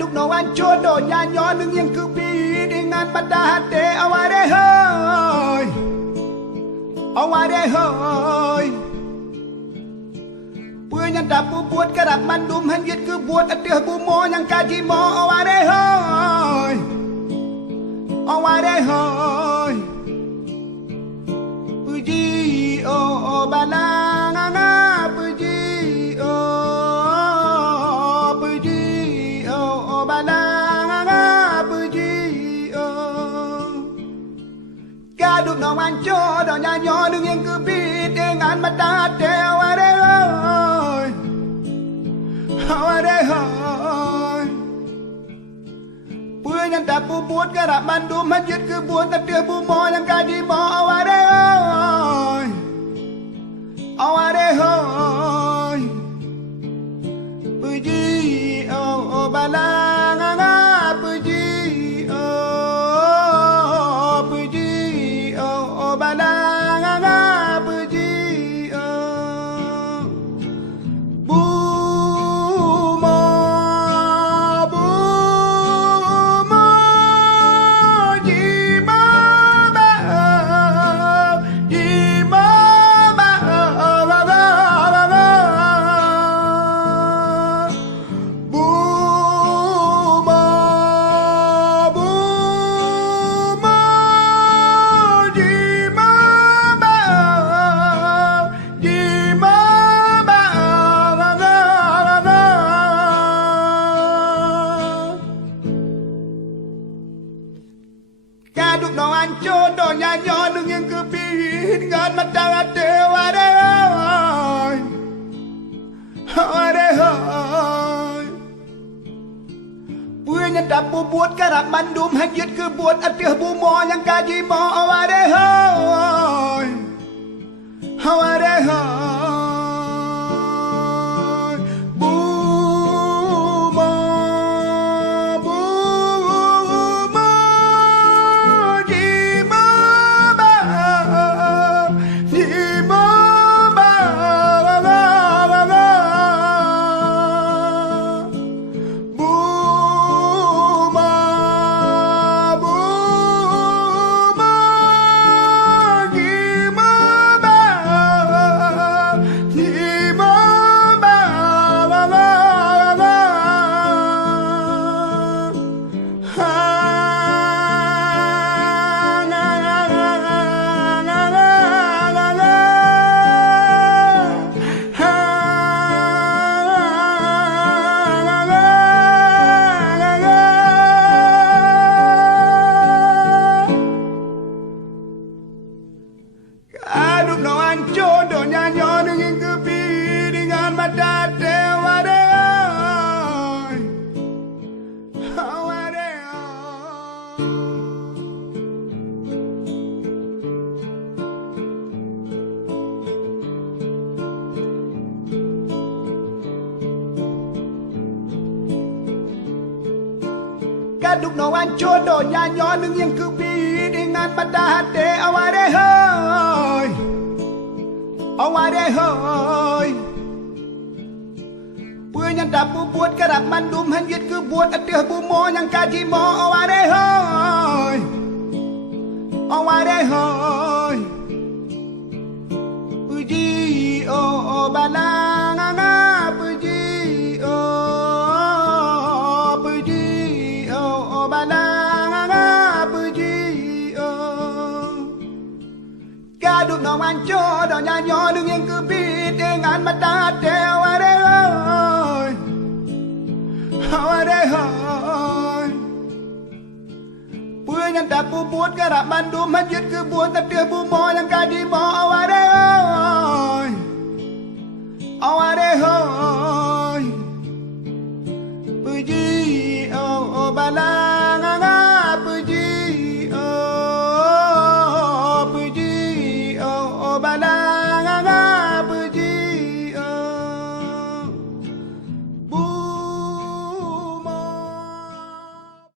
Kaduk nawan jodohnya nyoneng yang kebi dengan pada hati aware hoy aware hoy punya dapu buat kerap mandum hanjit ke buat atih bumo yang kaji mo aware hoy aware hoy puji oh balanga puji Kaduk nawan jodohnya nyoneng yang kebi dengan mata hati aware hoy aware hoy punya dapu buat kerap mandum hanjit ke buat atih bumo yang kaji mo aware hoy aware hoy puji oh balanga puji balanga puji bumo jima ba Kaduk nawan jodohnya nyoneng yang kebi dengan mata hati aware hoy aware hoy punya dapu buat kerap mandum hanjit ke buat atih bumo yang kaji mo aware hoy aware hoy bumo jima ba Kaduk nawan jodohnya nyoneng yang kebi dengan mata hati aware hoy aware hoy Kaduk nawan jodohnya nyoneng yang kebi dengan mata hati aware hoy aware hoy punya dapu buat kerap mandum hanjit ke buat atih bumo yang kaji mo aware hoy aware hoy puji oh balanga puji oh balanga puji Kaduk nawan jodohnya nyoneng yang kebi dengan mata hati aware hoy aware hoy punya dapu buat kerap mandum hanjit ke buat atih bumo yang kaji mo aware hoy aware hoy